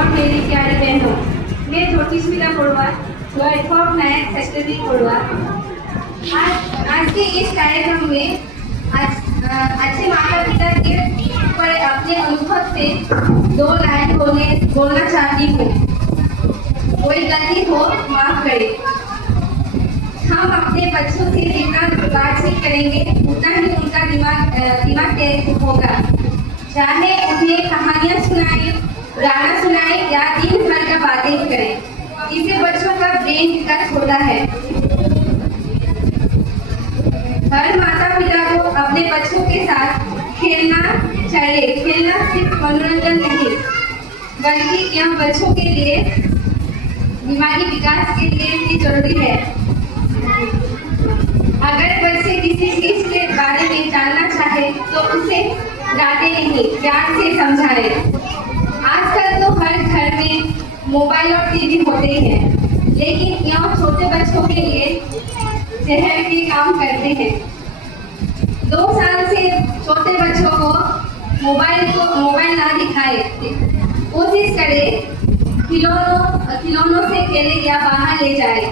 और मेरी प्यारी बहनों, मैं छोटी स्मिता कोड़वा, प्लेटफॉर्म 9 सेक्टर बी कोड़वा। आज के इस कार्यक्रम में अच्छे माता पिता के ऊपर अपने अनुभव से 2 लाइन बोलना चाहती हूँ। कोई गलती हो माफ करें। हम अपने बच्चों से जितना बातचीत करेंगे उतना ही उनका दिमाग तेज होगा। चाहे उन्हें कहानियाँ सुनाएं, गाना सुनाएं या दिन भर का बातें करें, इससे बच्चों का ब्रेन विकास होता है। हर माता पिता को अपने बच्चों के साथ खेलना चाहिए। खेलना सिर्फ मनोरंजन नहीं, बल्कि यह बच्चों के लिए दिमागी विकास के लिए भी जरूरी है। अगर बच्चे किसी चीज के बारे में जानना चाहे तो उसे डांटे नहीं, प्यार से समझाएं। आजकल तो हर घर में मोबाइल और टीवी होते ही हैं, लेकिन यह छोटे बच्चों के लिए जहर के काम करते हैं। 2 साल से छोटे बच्चों को मोबाइल ना दिखाए। कोशिश करें खिलौनों से खेले या बाहर ले जाए।